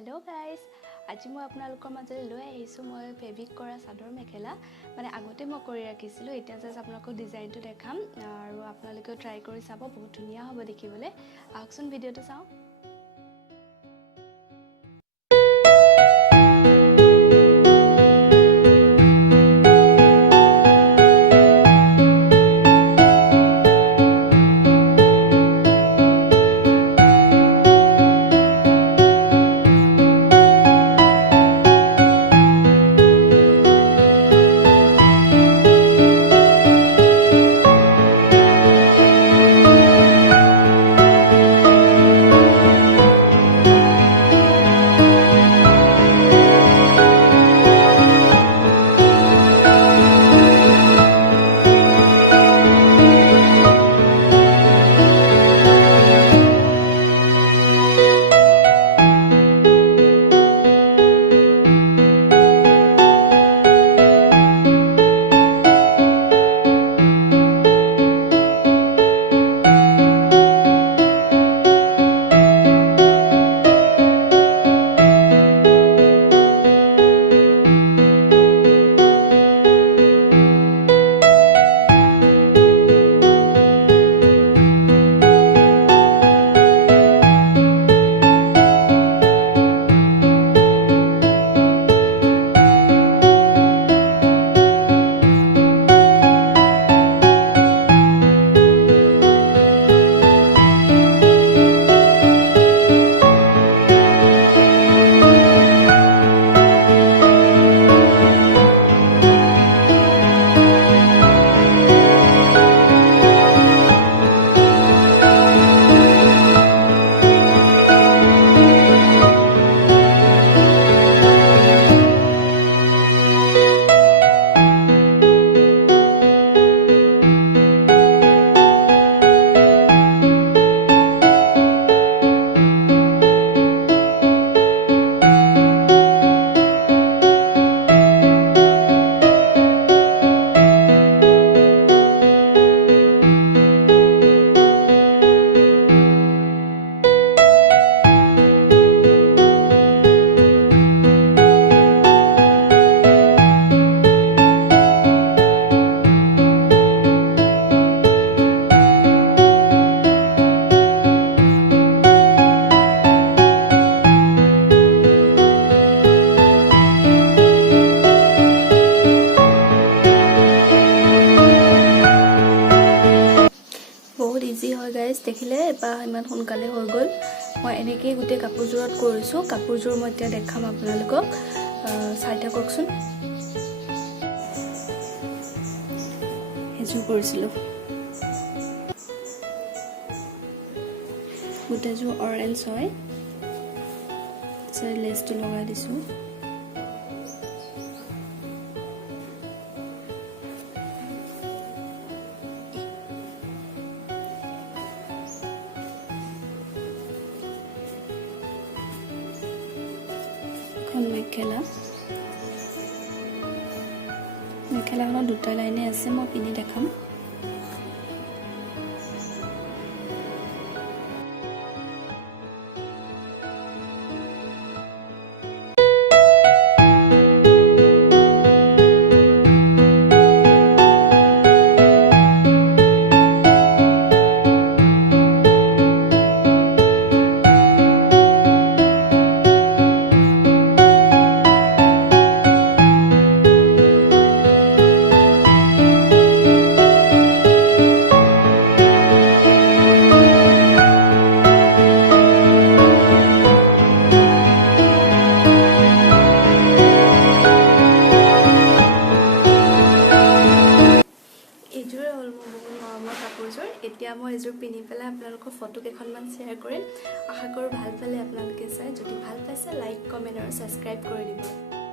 hello guys আজি মই আপোনালোকৰ মাজলৈ লৈ আহিছো মই ফেব্ৰিক কৰা চাদৰ মেখেলা মানে আগতে মই কৰি ৰাখিছিলো এতিয়া জাস্ট আপোনালোকক ডিজাইনটো দেখাম আৰু আপোনালোকে ট্ৰাই কৰি চাব বহুত ধুনীয়া হ'ব দেখিবলৈ আহকচোন ভিডিওটো চাও बहुत इजी है गाइस देखिले बा इमान সোনকালে হৈ গল মই এনেকৈ গুটে কাপোৰজোৰত কৰিছো কাপোৰজোৰ মই এতিয়া দেখাম আপোনালোকক চাই থাককচোন এজু কৰিছিলো গুটেজু অৰেঞ্জ হয় সে লেসটো লগাই দিছো মেখেলাখনত দুটা লাইনে আছে মই পিনি দেখাম এতিয়া মই এজোৰ পিনি পেলাই আপোনালোকৰ ফটো কেইখনমান শেয়াৰ কৰিম আশা কৰো ভাল পালে আপোনালোকে চাই যদি ভাল পাইছে লাইক কমেন্ট আৰু সাবস্ক্ৰাইব কৰি দিব